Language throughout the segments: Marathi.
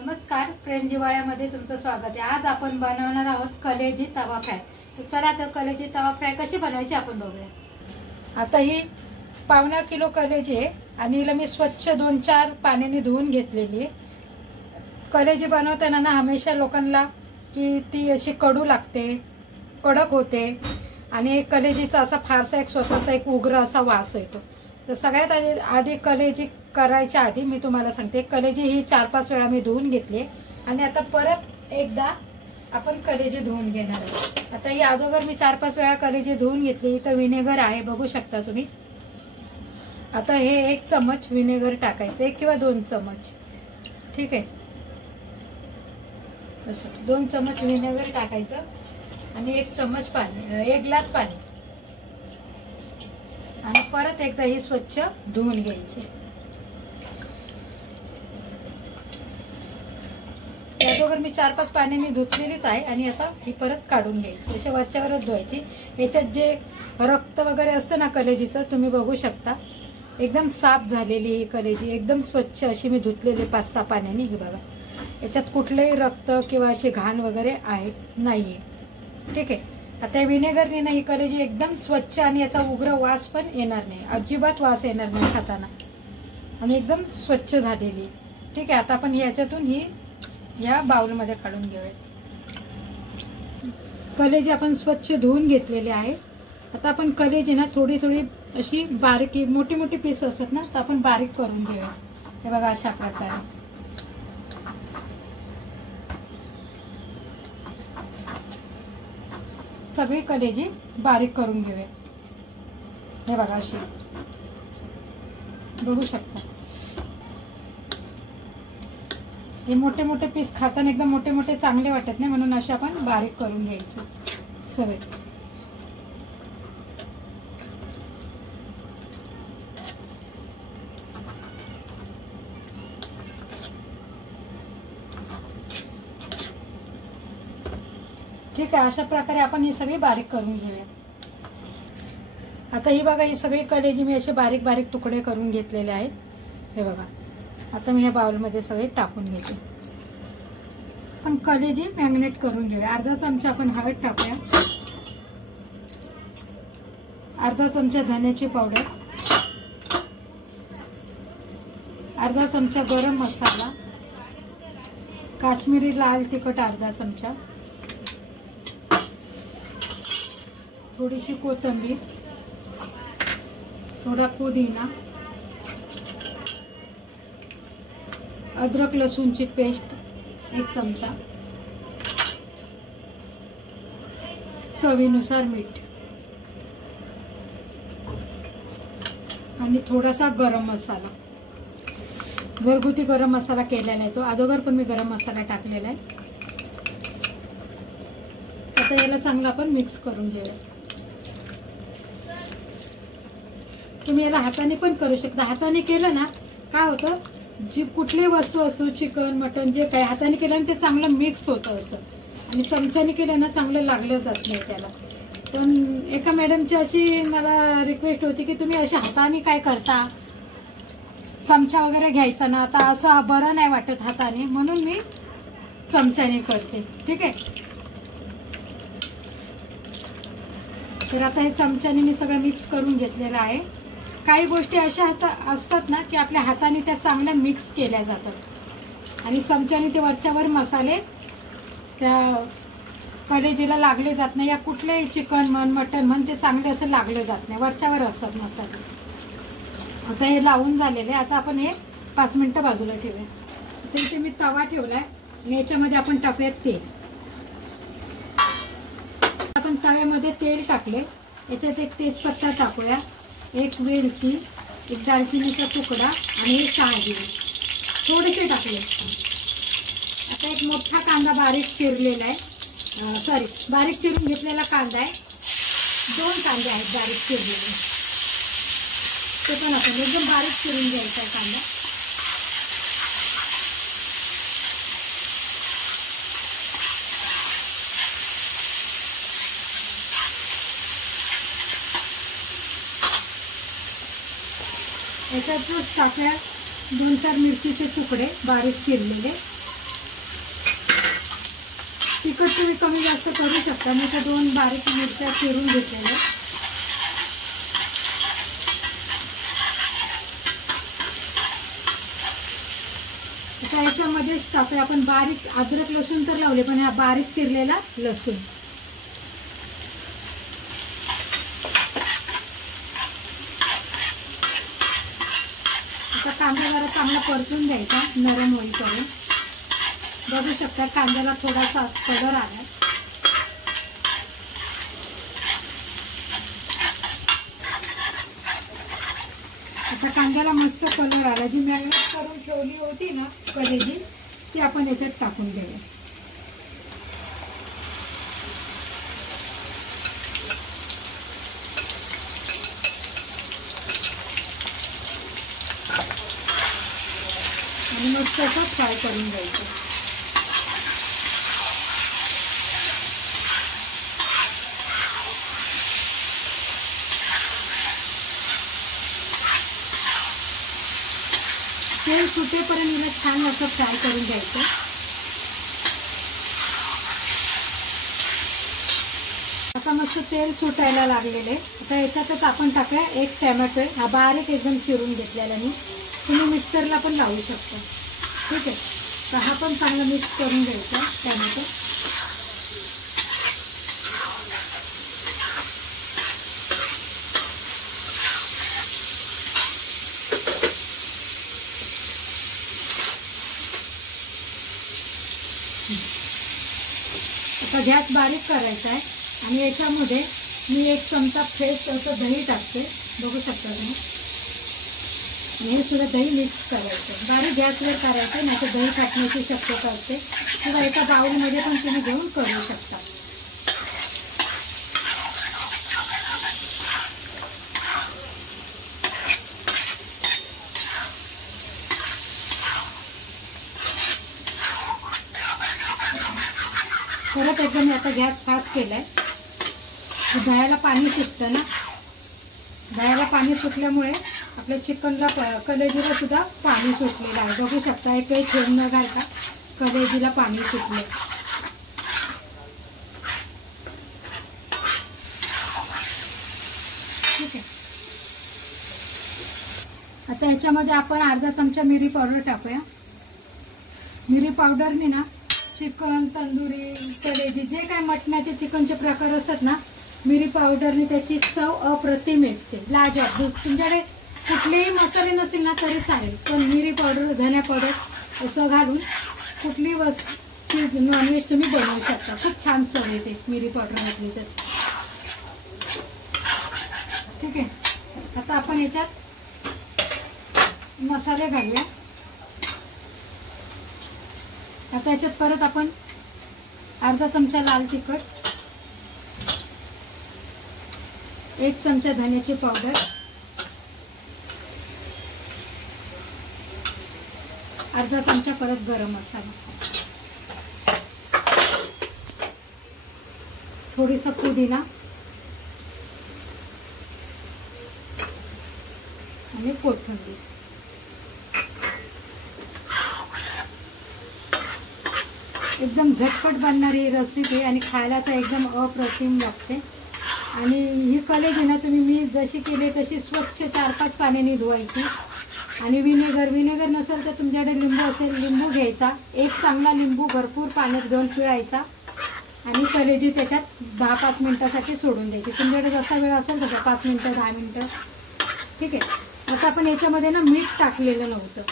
नमस्कार, प्रेम जिवाळ्यामध्ये तुमचं स्वागत आहे। आज आपण बनवणार आहोत कलेजी तवा फ्राय। तर चला तर कलेजी तवा फ्राय कशी बनायची आपण बघूया। आता ही पावणा किलो कलेजी आहे आणि हिला मी स्वच्छ 2-4 पाण्याने धुवून घेतलेली आहे। कलेजी बनवताना ना हमेशा लोकांना की ती अशी कडू लागते, कडक होते आणि कलेजीचा असा फारसा एक स्वतःचा एक उग्र असा वास येतो। तर सगळ्यात आधी कलेजी करायच्या आधी मी तुम्हाला सांगते, कलेजी ही 4-5 वेळा मी धुवून घेतली आणि आता परत एकदा आपण कलेजी धुवून घेणार आहोत। आता ही अगोदर मी 4-5 वेळा कलेजी धुवून घेतली। तर विनेगर आहे, बघू शकता तुम्ही। आता हे 1 चमच विनेगर टाकायचं, 1 किंवा 2 चमच, ठीक आहे। असं 2 चमच विनेगर टाकायचं आणि 1 चमच पाणी, 1 ग्लास पाणी आणि परत एकदा ही स्वच्छ धुवून घ्यायची। याबरोबर मी 4-5 पाण्याने धुतलेलीच आहे आणि आता ही परत काढून घ्यायची। अशा वरच्यावरच धुवायची। याच्यात जे रक्त वगैरे असतं ना कलेजीचं, तुम्ही बघू शकता एकदम साफ झालेली ही कलेजी, एकदम स्वच्छ अशी मी धुतलेली 5-6 पाण्याने। हे बघा, याच्यात कुठलेही रक्त किंवा अशी घाण वगैरे आहे नाहीये, ठीक आहे। आता विनेगरने ना ही कलेजी एकदम स्वच्छ आणि याचा उग्र वास पण येणार नाही, अजिबात वास येणार नाही खाताना आणि एकदम स्वच्छ झालेली, ठीक आहे। आता आपण याच्यातून ही या बाउल मध्ये काढून घेऊया। कलेजी आपण स्वच्छ धुवून घेतलेली आहे। आता आपण कलेजी ना थोडी थोडी अशी बारीक, मोठी मोठी पीस असतात ना, तर आपण बारीक करून घेऊया। हे बघा, अशा प्रकारे सगळी कलेजी बारीक करून घेऊया। हे बघा, अशी बघू शकता। हे मोठे मोठे पीस खाताना एकदम मोठे मोठे चांगले वाटत नाही, म्हणून असे आपण बारीक करून घ्यायचे सगळे। ठीक आहे, अशा प्रकारे आपण ही सगळी बारीक करून घेऊया। आता ही बघा, ही सगळी कलेजी मी असे बारीक बारीक तुकडे करून घेतलेले आहेत। हे बघा, आता मी ह्या बाउल मध्ये सगळे टाकून घेते। पण कलेजी मॅग्नेट करून घेऊया। अर्धा चमचा आपण हळद टाकूया, अर्धा चमचा धन्याची पावडर, अर्धा चमचा गरम मसाला, काश्मीरी लाल तिखट अर्धा चमचा, थोडीशी कोथिंबीर, थोडा पुदिना, अद्रक लसूणची पेस्ट 1 चमचा, चवीनुसार मीठ आणि थोडासा गरम मसाला। घरगुती गरम मसाला केलेला आहे तो, अगोदर पण मी गरम मसाला टाकलेला आहे। आता याला चांगलं आपण मिक्स करून घेऊया। तुम्ही याला हाताने पण करू शकता। हाताने केलं ना काय होतं, जी कुठली वस्तू असो, चिकन मटन जे काय हाताने केलं ते चांगलं मिक्स होतं असं, आणि चमच्याने केलं ना चांगलं लागलं जात नाही त्याला। पण एका मॅडमची अशी मला रिक्वेस्ट होती की तुम्ही अशा हाताने काय करता, चमचा वगैरे घ्यायचा ना, आता असं बरं नाही वाटत हाताने, म्हणून मी चमच्याने करते, ठीक आहे। तर आता हे चमच्याने मी सगळं मिक्स करून घेतलेलं आहे। काही गोष्टी अशा असतात ना की आपल्या हाताने त्या चांगल्या मिक्स केल्या जातात आणि चमच्याने ते वरच्यावर मसाले त्या कलेजीला लागले जात नाही, या कुठलेही चिकन म्हण मटन म्हण ते चांगले असं लागले जात नाही, वरच्यावर असतात मसाले। आता हे लावून झालेले, आता आपण हे 5 मिनिटं बाजूला ठेवूया। आता इथे मी तवा ठेवलाय आणि याच्यामध्ये आपण टाकूया तेल। आपण तव्यामध्ये तेल टाकले, याच्यात 1 तेजपत्ता टाकूया, 1 वेलची, 1 दालचिनीचा तुकडा आणि 6 जिरे थोडेसे टाकले। आता 1 मोठा कांदा बारीक चिरलेला आहे, बारीक चिरून घेतलेला कांदा आहे। 2 कांदे आहेत बारीक चिरलेले, ते पण आपण एकदम बारीक चिरून घ्यायचा आहे कांदा। याच्यातच टाकूया 2-4 मिरचीचे तुकडे बारीक चिरलेले, तिखट तुम्ही कमी जास्त करू शकता. मी तर 2 बारीक मिरच्या चिरून घेतलेल्या. आता याच्यामध्येच टाकूया आपण बारीक अद्रक लसूण तर लावले, पण हा बारीक चिरलेला लसूण. आता कांदा जरा चांगला परतून घ्यायचा नरम होईपर्यंत. बघू शकता कांद्याला थोडासा कलर आला. आता कांद्याला मस्त कलर आला. जी मॅरिनेट करून ठेवली होती ना कलेजी, ती आपण याच्यात टाकून घेऊया. आणि मस्त असं फ्राय करून घ्यायचं. तेल सुटेपर्यंत मला छान असं फ्राय करून घ्यायचं. आता मस्त तेल सुटायला लागलेले. आता याच्यातच आपण टाकूया 1 टॅमॅटो. हा बारीक एकदम चिरून घेतलेला मी. तुम्ही मिक्सरला पण लावू शकता. ठीक आहे. तर हा पण चांगला मिक्स करून घ्यायचा टॅमॅटो. आता गॅस बारीक करायचा आहे आणि याच्यामध्ये मी 1 चमचा फ्रेश असं दही टाकते. बघू शकता तुम्ही. हे सुद्धा दही मिक्स करायचं. बारीक गॅसवर करायचं, नाही तर दही फाटण्याची शक्यता असते. किंवा एका बाउलमध्ये पण तुम्ही घेऊन करू शकता. परत एकदा मी आता गॅस फास्ट केलाय. दह्याला पाणी सुटतं ना, दह्याला पाणी सुटल्यामुळे आपल्या चिकनला कलेजीला सुद्धा पाणी सुटलेलं आहे. बघू शकता एकही थेंब न घालता कलेजीला पाणी सुटले. ठीक आहे. आता ह्याच्यामध्ये आपण अर्धा चमचा मिरी पावडर टाकूया. मिरी पावडरने ना चिकन, तंदुरी, कलेजी जे काय मटणाचे चिकनचे प्रकार असतात ना, मिरी पावडरने त्याची चव अप्रतिम येते. लाजवाब. तुमच्याकडे कुठलेही मसाले नसतील ना तरी चालेल, पण मिरी पावडर, धना पावडर असं घालून कुठली वस्तू नॉनव्हेज तुम्ही बनवू शकता. खूप छान चव येते मिरी पावडर घातली तर. ठीक आहे. आता आपण याच्यात मसाले घालूया. आता याच्यात परत आपण अर्धा चमचा लाल तिखट, 1 चमचा धन्याची पावडर, अर्धा चमचा परत गरम मसाला, थोडीसा पुदिना आणि कोथिंबीर. एकदम झटपट बनणारी रेसिपी आणि खायला तर एकदम अप्रतिम लागते. आणि ही कलेजी ना तुम्ही मी जशी केली तशी स्वच्छ 4-5 पाण्याने धुवायची. आणि विनेगर नसेल तर तुमच्याकडे लिंबू असेल, लिंबू घ्यायचा. 1 चांगला लिंबू भरपूर पाण्यात घेऊन पिळायचा आणि कलेजी त्याच्यात 10-5 मिनिटासाठी सोडून द्यायची. तुमच्याकडे जसा वेळ असेल तसा 5 मिनिटं 10 मिनिटं. ठीक आहे. आता आपण याच्यामध्ये ना मीठ टाकलेलं नव्हतं,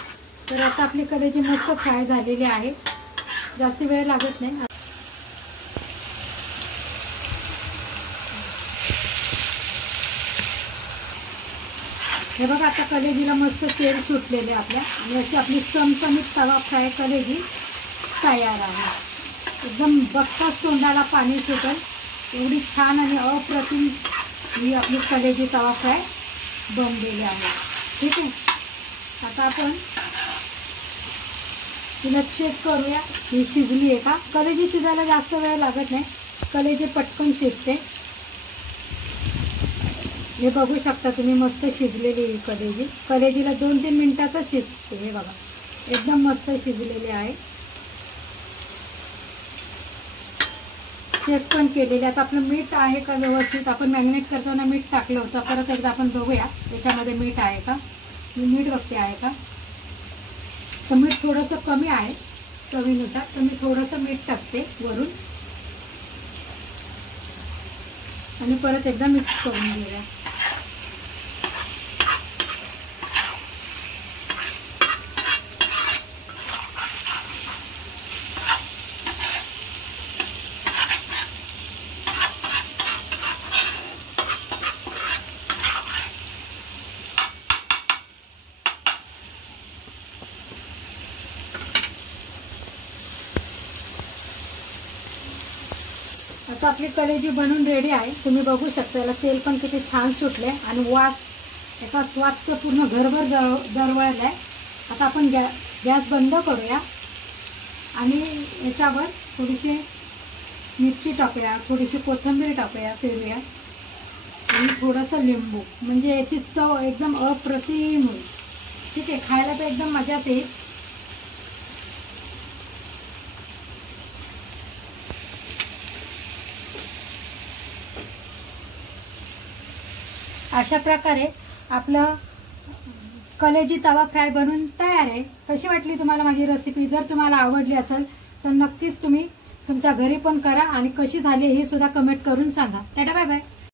तर आता आपली कलेजी मस्त फ्राय झालेली आहे. जास्त वेळ लागत नाही. हे बघा आता कलेजीला मस्त तेल सुटलेले आपल्या. आणि अशी आपली चमचमीत तवा फ्राय कलेजी तयार आहे. एकदम बघताच तोंडाला पाणी सुटेल एवढी छान आणि अप्रतिम ही आपली कलेजी तवा फ्राय बनलेली आहे. ठीक आहे. आता आपण तिला चेक करूया ही शिजली आहे का. कलेजी शिजायला जास्त वेळ लागत नाही, कलेजी पटकन शिजते. हे बघू शकता तुम्ही मस्त शिजलेली ही कलेजी. कलेजीला 2-3 मिनिटातच शिजते. हे बघा एकदम मस्त शिजलेली आहे. चेक पण केलेले. आता आपलं मीठ आहे का व्यवस्थित, आपण मॅरिनेट करताना मीठ टाकलं होतं. परत एकदा आपण बघूया याच्यामध्ये मीठ आहे का. मी मीठ बघते आहे का, तर मीठ थोडंसं कमी आहे चवीनुसार, तर मी थोडंसं मीठ टाकते वरून आणि परत एकदा मिक्स करून घेऊया. आता आपली कलेजी बनून रेडी आहे. तुम्ही बघू शकता याला तेल पण किती छान सुटले आणि वास याचा स्वाद तर पूर्ण घरभर दरवळला आहे. आता आपण गॅस बंद करूया आणि याच्यावर थोडीशी मिरची टाकूया, थोडीशी कोथिंबीर टाकूया, फिरूया आणि थोडंसं लिंबू, म्हणजे याची चव एकदम अप्रतिम होईल. ठीक आहे, खायला तर एकदम मजाच येईल. अशा प्रकारे आपलं कलेजी तवा फ्राय बनून तयार आहे. कशी वाटली तुम्हाला माझी रेसिपी? जर तुम्हाला आवडली असेल तर नक्कीच तुम्ही तुमच्या घरी पण करा आणि कशी झाली हे सुद्धा कमेंट करून सांगा. Tata bye bye.